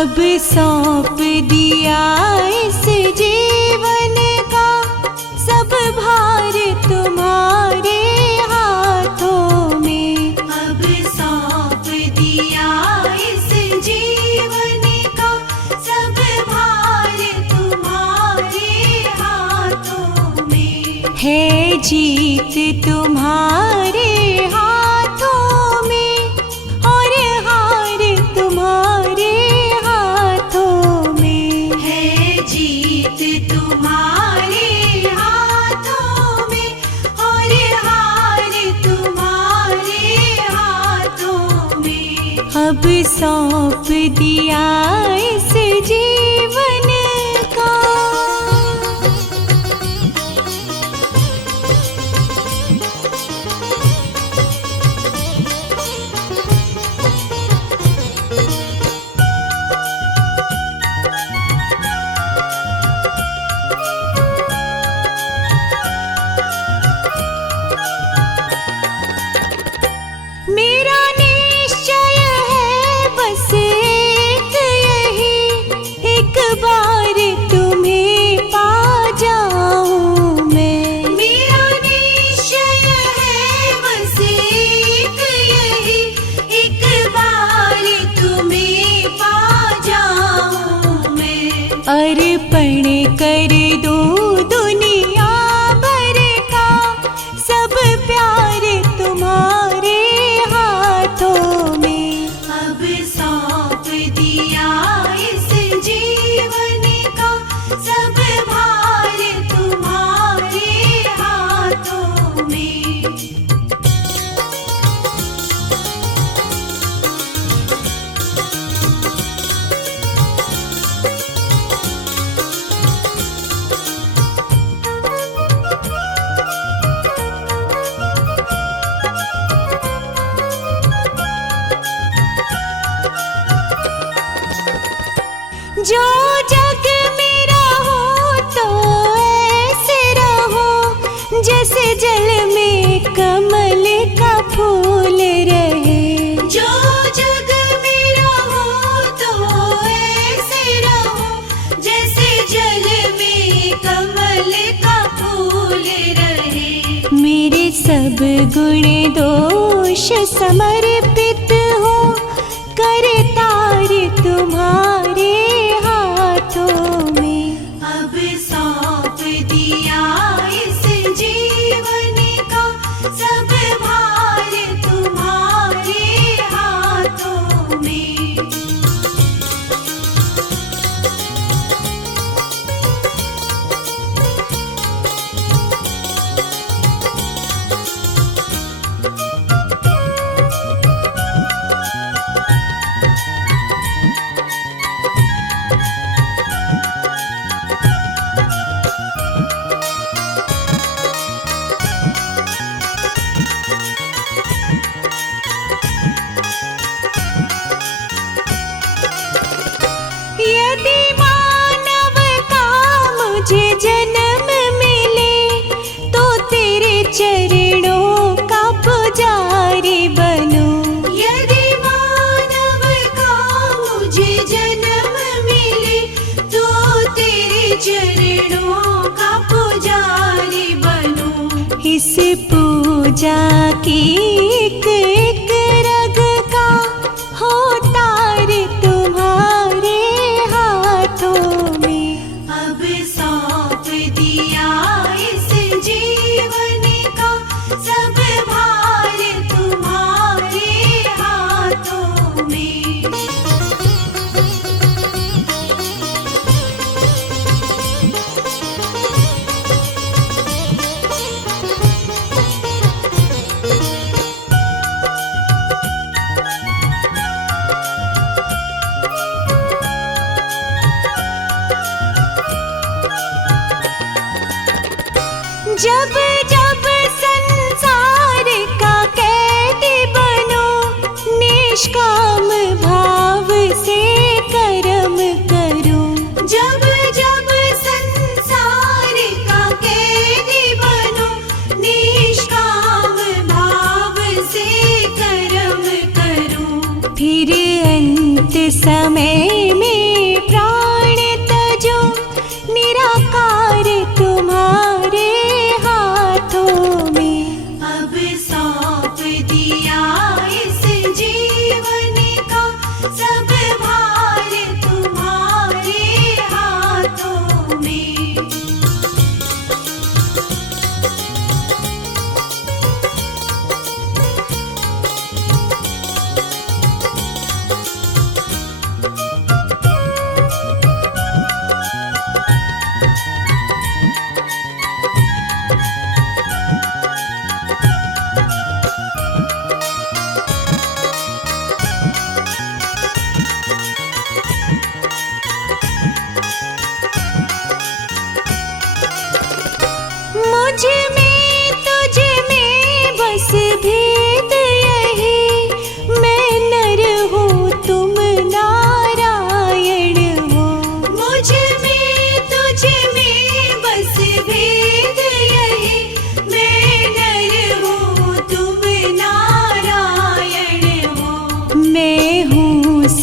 अब सौंप दिया इस जीवन का सब भार तुम्हारे हाथों में। अब सौंप दिया इस जीवन का सब भार तुम्हारे हाथों में। है जीत तुम्हारे हाथों में और हार तुम्हारे हाथों में। है जीत तुम्हारे हाथों में और हार तुम्हारे हाथों में। अब सौंप दिया इस जीवन का। मेरा निश्चय है बस एक यही, एक बार तुम्हें पा जाऊं मैं। मेरा निश्चय है बस एक यही, एक बार तुम्हें पा जाऊं मैं। अर्पण कर दूं दुनिया भर का सब प्यार तुम्हारे हाथों में। अब सौंप दिया इस जीवन का सब भार तुम्हारे हाथों में। जो जग मेरा हो तो ऐसे रहो जैसे जल में कमल का फूल रहे। जो जग मेरा हो तो ऐसे रहो जैसे जल में कमल का फूल रहे। मेरे सब गुण दोष समर्पित हो करतार तुम्हारे हाथों में। अब सौंप दिया इस जीवन का सब भार तुम्हारे हाथों में। यदि मानव का मुझे जन्म मिले तो तेरे चरणों का पुजारी बनूं। यदि मानव का मुझे जन्म मिले तो तेरे चरणों का पुजारी बनूं। इस पूजा की एक एक रग का हो तार तुम्हारे हाथों में। अब सौंप दिया इस जीवन का सब भार तुम्हारे हाथों में। जब जब संसार का कैदी बनो निष्काम भाव से कर्म करूं। जब जब संसार का कैदी बनो निष्काम भाव से कर्म करूं। फिर अंत समय में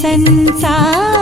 संसार